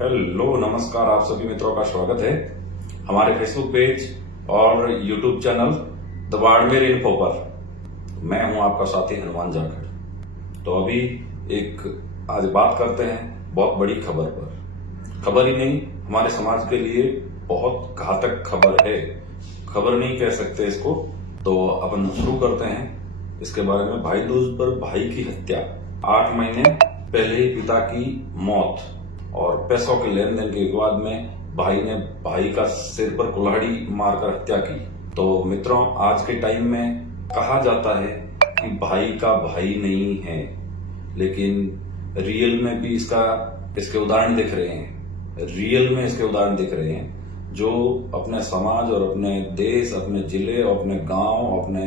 Hello नमस्कार, आप सभी मित्रों का स्वागत है हमारे फेसबुक पेज और YouTube channel the Barmer info पर। मैं हूं आपका साथी हनुमान जाखड़। तो अभी एक आज बात करते हैं बहुत बड़ी खबर पर। खबर ही नहीं, हमारे समाज के लिए बहुत घातक खबर है। खबर नहीं कह सकते इसको, तो अपन शुरू करते हैं इसके बारे में। भाई दूज पर भाई की हत्या, 8 महीने पहले ही पिता की मौत और पैसों के लेन देन के विवाद में भाई ने भाई का सिर पर कुल्हाड़ी मारकर हत्या की। तो मित्रों, आज के टाइम में कहा जाता है कि भाई का भाई नहीं है, लेकिन रियल में भी इसके उदाहरण दिख रहे हैं। रियल में इसके उदाहरण दिख रहे हैं जो अपने समाज और अपने देश, अपने जिले और अपने गांव, अपने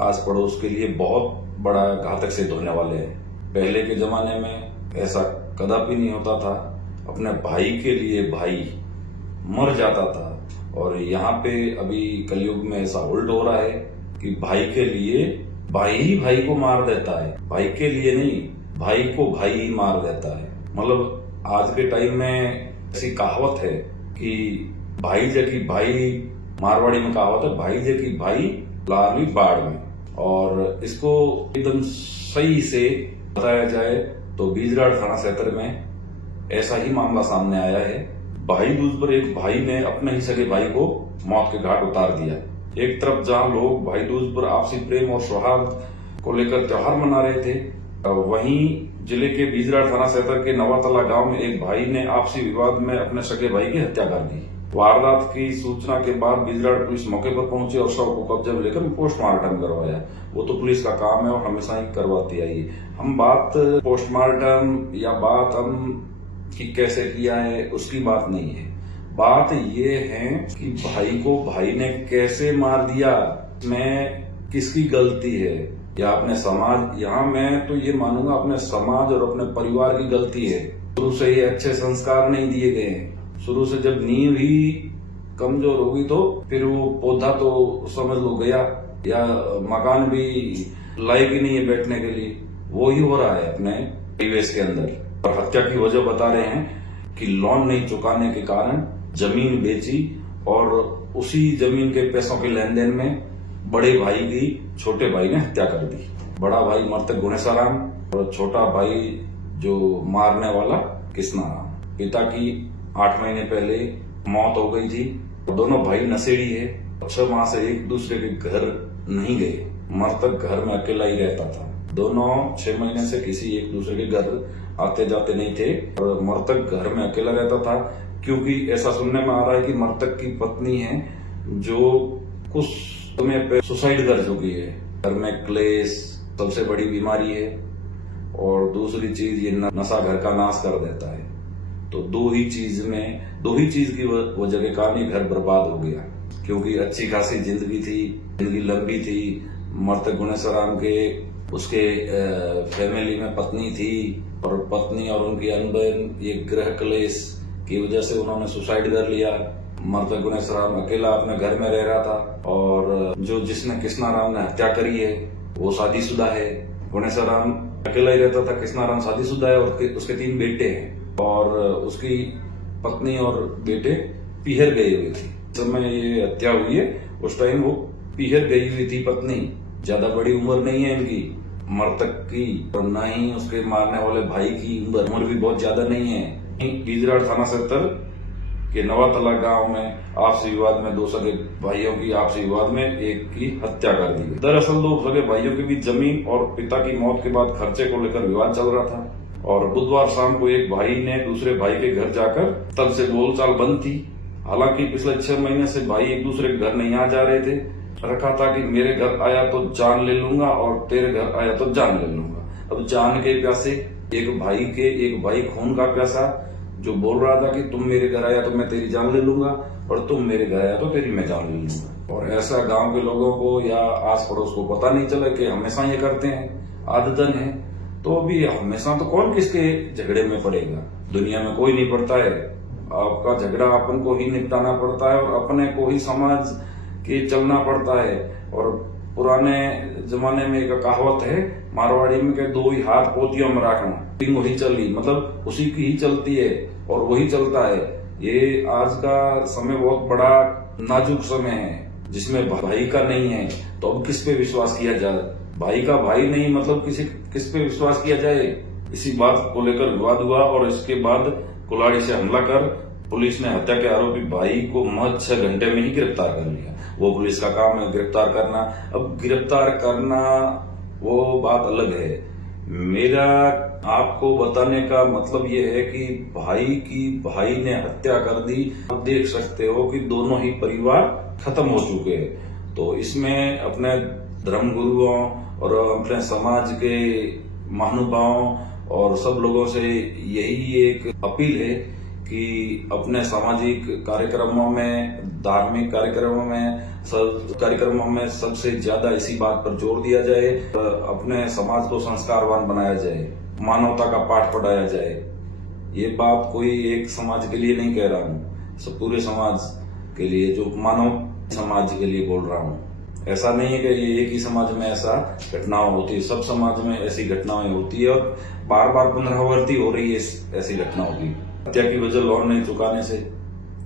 आस पड़ोस के लिए बहुत बड़ा घातक सिद्ध होने वाले हैं। पहले के जमाने में ऐसा कदापि नहीं होता था। अपने भाई के लिए भाई मर जाता था, और यहाँ पे अभी कलयुग में ऐसा उल्ट हो रहा है कि भाई के लिए भाई ही भाई को मार देता है। भाई के लिए नहीं, भाई को भाई ही मार देता है। मतलब आज के टाइम में ऐसी कहावत है कि भाई जकी भाई, मारवाड़ी में कहावत है, भाई जकी भाई लाली बाढ़ में। और इसको एकदम सही से बताया जाए तो बीजराड़ थाना क्षेत्र में ऐसा ही मामला सामने आया है। भाई दूज पर एक भाई ने अपने ही सगे भाई को मौत के घाट उतार दिया। एक तरफ जहां लोग भाई दूज पर आपसी प्रेम और सौहार्द को लेकर त्योहार मना रहे थे, वहीं जिले के बीजराड़ थाना क्षेत्र के नवातला गांव में एक भाई ने आपसी विवाद में अपने सगे भाई की हत्या कर दी। वारदात की सूचना के बाद बीजराड़ पुलिस मौके पर पहुंची और शव को कब्जे में लेकर पोस्टमार्टम करवाया। वो तो पुलिस का काम है और हमेशा ही करवाती आई। हम बात पोस्टमार्टम या बात हम कि कैसे किया है उसकी बात नहीं है। बात ये है कि भाई को भाई ने कैसे मार दिया, में किसकी गलती है या अपने समाज। यहाँ मैं तो ये मानूंगा अपने समाज और अपने परिवार की गलती है। शुरू से ही अच्छे संस्कार नहीं दिए गए हैं। शुरू से जब नींव ही कमजोर होगी तो फिर वो पौधा तो समझ लो गया, या मकान भी लायक ही नहीं है बैठने के लिए। वो ही हो रहा है अपने परिवेश के अंदर। और हत्या की वजह बता रहे हैं कि लोन नहीं चुकाने के कारण जमीन बेची और उसी जमीन के पैसों के लेन देन में बड़े भाई की छोटे भाई ने हत्या कर दी। बड़ा भाई मृतक गुणेशाराम और छोटा भाई जो मारने वाला कृष्णाराम। पिता की 8 महीने पहले मौत हो गई थी। दोनों भाई नशेड़ी है। 6 माह से एक दूसरे के घर नहीं गए। मृतक घर में अकेला ही रहता था। दोनों 6 महीने से किसी एक दूसरे के घर आते जाते नहीं थे और मृतक घर में अकेला रहता था, क्योंकि ऐसा सुनने में आ रहा है कि मृतक की पत्नी है जो कुछ समय पे सुसाइड कर चुकी है। घर में क्लेश सबसे बड़ी बीमारी है, और दूसरी चीज ये नशा घर का नाश कर देता है। तो दो ही चीज की वजह के कारण ही घर बर्बाद हो गया। क्योंकि अच्छी खासी जिंदगी थी, जिंदगी लंबी थी। मृतक गुणेशाराम के उसके फैमिली में पत्नी थी, और पत्नी और उनकी अनबन ये गृह क्लेश की वजह से उन्होंने सुसाइड कर लिया। मृतक गुणेशाराम अकेला अपने घर में रह रहा था, और जो जिसने कृष्णाराम ने हत्या करी है वो शादीशुदा है। गुणेशाराम अकेला ही रहता था, कृष्णाराम शादीशुदा है और उसके 3 बेटे हैं, और उसकी पत्नी और बेटे पीहर गए हुए थे। जब में ये हत्या हुई है उस टाइम वो पीहर गई हुई थी पत्नी। ज्यादा बड़ी उम्र नहीं है इनकी मृतक की, और न ही उसके मारने वाले भाई की उम्र भी बहुत ज्यादा नहीं है। बीजराड़ थाना क्षेत्र के नवातला गांव में आपसी विवाद में 2 सगे भाइयों की आपसी विवाद में एक की हत्या कर दी। दरअसल 2 सगे भाइयों के बीच जमीन और पिता की मौत के बाद खर्चे को लेकर विवाद चल रहा था, और बुधवार शाम को एक भाई ने दूसरे भाई के घर जाकर, तब से बोलचाल बंद थी। हालांकि पिछले 6 महीने से भाई एक दूसरे के घर नहीं आ जा रहे थे। रखा था कि मेरे घर आया तो जान ले लूंगा और तेरे घर आया तो जान ले लूंगा। अब जान के प्यासे एक भाई खून का प्यासा जो बोल रहा था कि तुम मेरे घर आया तो मैं तेरी जान ले लूंगा, और तुम मेरे घर आया तो तेरी मैं जान ले लूंगा। और ऐसा गांव के लोगों को या आस पड़ोस को पता नहीं चला कि हमेशा ये करते हैं, आदतन है। तो अभी हमेशा तो कौन किसके झगड़े में पड़ेगा। दुनिया में कोई नहीं पड़ता है। आपका झगड़ा अपन को ही निपटाना पड़ता है और अपने को ही समाज के चलना पड़ता है। और पुराने जमाने में एक कहावत है मारवाड़ी में कि 2 ही हाथ पोतियों में रखना, वही चली, मतलब उसी की ही चलती है। और वही चलता है। ये आज का समय बहुत बड़ा नाजुक समय है जिसमें भाई का नहीं है, तो अब किस पे विश्वास किया जाए? भाई का भाई नहीं, मतलब किस पे विश्वास किया जाए? इसी बात को लेकर विवाद हुआ और इसके बाद कुल्हाड़ी से हमला कर पुलिस ने हत्या के आरोपी भाई को महज 6 घंटे में ही गिरफ्तार कर लिया। वो पुलिस का काम है गिरफ्तार करना। अब गिरफ्तार करना वो बात अलग है। मेरा आपको बताने का मतलब ये है कि भाई ने हत्या कर दी। आप देख सकते हो कि दोनों ही परिवार खत्म हो चुके हैं। तो इसमें अपने धर्म गुरुओं और अपने समाज के महानुभावों और सब लोगों से यही एक अपील है कि अपने सामाजिक कार्यक्रमों में, धार्मिक कार्यक्रमों में, सब कार्यक्रमों में सबसे ज्यादा इसी बात पर जोर दिया जाए, अपने समाज को संस्कारवान बनाया जाए, मानवता का पाठ पढ़ाया जाए। ये बात कोई एक समाज के लिए नहीं कह रहा हूँ, सब पूरे समाज के लिए, जो मानव समाज के लिए बोल रहा हूँ। ऐसा नहीं है कि ये एक ही समाज में ऐसा घटनाएं होती है, सब समाज में ऐसी घटनाएं होती है और बार बार पुनरावृत्ति हो रही है ऐसी घटनाओं की। हत्या की वजह लोन नहीं चुकाने से।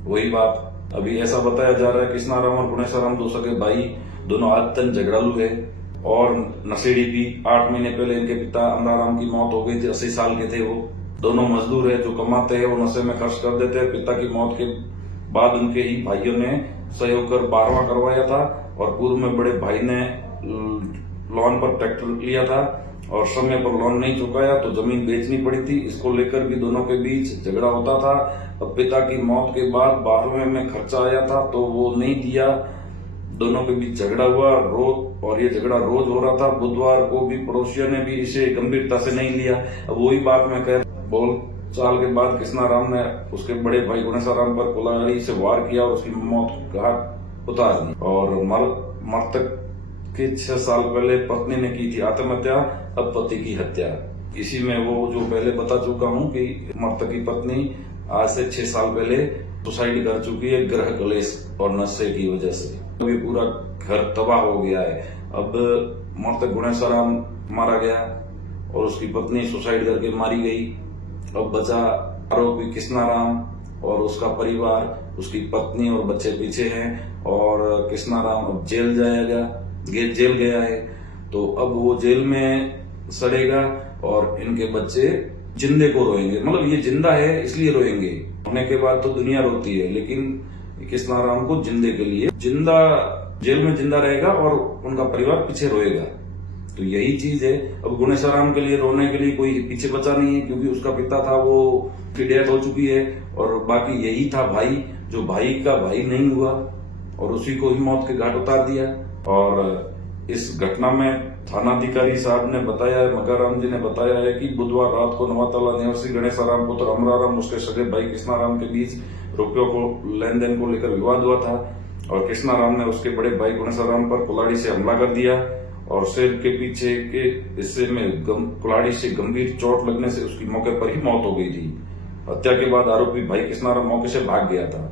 वही बात अभी ऐसा बताया जा रहा है कृष्णाराम और गुणेशाराम दो सगे भाई, दोनों आदतन झगड़ालू है और नशेड़ी भी। 8 महीने पहले इनके पिता अंधाराम की मौत हो गई थी, 80 साल के थे वो। दोनों मजदूर है, जो कमाते हैं वो नशे में खर्च कर देते हैं। पिता की मौत के बाद उनके ही भाइयों ने सहयोग कर 12वां करवाया था और पूर्व में बड़े भाई ने लोन पर ट्रैक्टर लिया था और समय पर लोन नहीं चुकाया तो जमीन बेचनी पड़ी थी। इसको लेकर भी दोनों के बीच झगड़ा होता था। अब पिता की मौत के बाद 12वें में खर्चा आया था तो वो नहीं दिया, दोनों के बीच झगड़ा हुआ रोज, और ये झगड़ा रोज हो रहा था। बुधवार को भी पड़ोसियों ने भी इसे गंभीरता से नहीं लिया। अब वही बात मैं कह, बोल चाल के बाद कृष्णाराम ने उसके बड़े भाई गुणेशाराम पर कुल्हाड़ी से वार किया और उसकी मौत घाट उतार दी। और मृतक के 6 साल पहले पत्नी ने की थी आत्महत्या, अब पति की हत्या। इसी में वो जो पहले बता चुका हूँ कि मृतक की पत्नी आज से 6 साल पहले सुसाइड कर चुकी है ग्रह क्लेश और नशे की वजह से। अभी पूरा घर तबाह हो गया है। अब मृतक गुणेशाराम मारा गया और उसकी पत्नी सुसाइड करके मारी गई। अब बचा आरोपी कृष्णाराम और उसका परिवार, उसकी पत्नी और बच्चे पीछे हैं और कृष्णाराम अब जेल गया है। तो अब वो जेल में सड़ेगा और इनके बच्चे जिंदे को रोएंगे। मतलब ये जिंदा है इसलिए रोएंगे, होने के बाद तो दुनिया रोती है, लेकिन कृष्णाराम को जिंदे के लिए जेल में जिंदा रहेगा और उनका परिवार पीछे रोएगा। तो यही चीज है। अब गुणेशाराम के लिए रोने के लिए कोई पीछे बचा नहीं है, क्योंकि उसका पिता था वो की डेथ हो चुकी है और बाकी यही था भाई, जो भाई का भाई नहीं हुआ और उसी को ही मौत के घाट उतार दिया। और इस घटना में थानाधिकारी साहब ने बताया है, मकाराम जी ने बताया है कि बुधवार रात को नवातला निवासी गणेशाराम पुत्र अमराराम उसके सगे भाई कृष्णाराम के बीच रुपयों को लेन देन को लेकर विवाद हुआ था और कृष्णाराम ने उसके बड़े भाई गणेशाराम पर कुल्हाड़ी से हमला कर दिया और सिर के पीछे के हिस्से में कुल्हाड़ी से गंभीर चोट लगने से उसकी मौके पर ही मौत हो गई थी। हत्या के बाद आरोपी भाई कृष्णाराम मौके से भाग गया था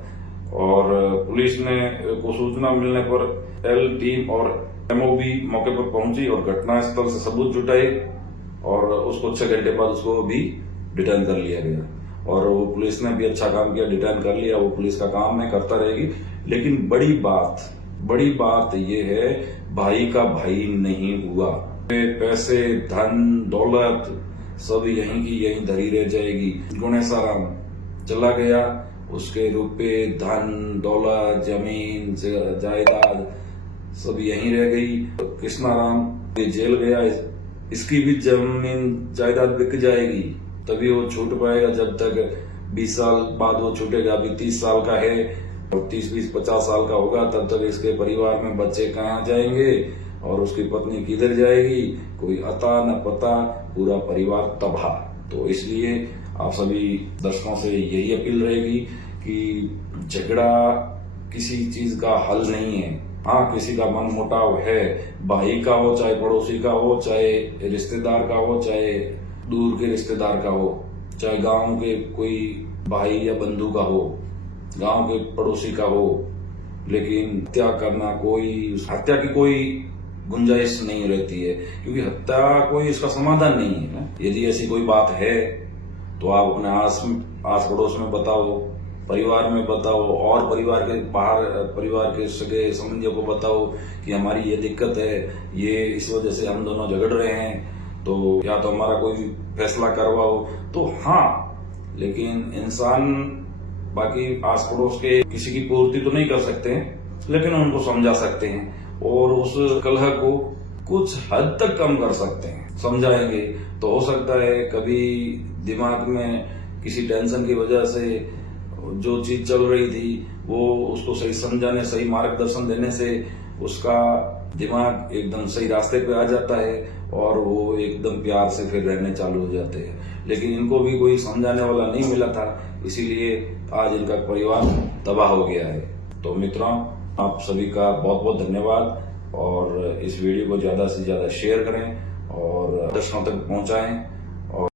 और पुलिस ने को सूचना मिलने पर एल टीम और एमओबी मौके पर पहुंची और घटनास्थल से सबूत जुटाए और उसको 6 घंटे बाद उसको भी डिटेन कर लिया गया। और वो पुलिस ने भी अच्छा काम किया, डिटेन कर लिया। वो पुलिस का काम है, करता रहेगी। लेकिन बड़ी बात ये है, भाई का भाई नहीं हुआ। पैसे, धन, दौलत सब यहीं की यहीं धरी रह जाएगी। गुणेशाराम चला गया, उसके रुपए, धन, दौलत, जमीन, जायदाद सब यहीं रह गई। कृष्णाराम जेल गया, इसकी भी जमीन जायदाद बिक जाएगी, तभी वो छूट पाएगा। जब तक 20 साल बाद वो छूटेगा, अभी 30 साल का है और 30-20-50 साल का होगा, तब तक इसके परिवार में बच्चे कहाँ जाएंगे और उसकी पत्नी किधर जाएगी, कोई अता न पता, पूरा परिवार तबाह। तो इसलिए आप सभी दर्शकों से यही अपील रहेगी कि झगड़ा किसी चीज का हल नहीं है। हाँ, किसी का मन मुटाव है, भाई का हो, चाहे पड़ोसी का हो, चाहे रिश्तेदार का हो, चाहे दूर के रिश्तेदार का हो, चाहे गांव के कोई भाई या बंधु का हो, गांव के पड़ोसी का हो, लेकिन हत्या की कोई गुंजाइश नहीं रहती है, क्योंकि हत्या कोई इसका समाधान नहीं है। यदि ऐसी कोई बात है तो आप अपने आस पड़ोस में बताओ, परिवार में बताओ, और परिवार के बाहर परिवार के सगे संबंधियों को बताओ कि हमारी ये दिक्कत है, ये इस वजह से हम दोनों झगड़ रहे हैं, तो या तो हमारा कोई फैसला करवाओ। तो हाँ, लेकिन इंसान बाकी आस पड़ोस के किसी की पूर्ति तो नहीं कर सकते, लेकिन उनको समझा सकते हैं और उस कलह को कुछ हद तक कम कर सकते हैं। समझाएंगे तो हो सकता है कभी दिमाग में किसी टेंशन की वजह से जो चीज चल रही थी वो उसको सही समझाने, सही मार्गदर्शन देने से उसका दिमाग एकदम सही रास्ते पे आ जाता है और वो एकदम प्यार से फिर रहने चालू हो जाते हैं। लेकिन इनको भी कोई समझाने वाला नहीं मिला था, इसीलिए आज इनका परिवार तबाह हो गया है। तो मित्रों, आप सभी का बहुत बहुत धन्यवाद और इस वीडियो को ज्यादा से ज्यादा शेयर करें और दर्शकों तक पहुंचाएं।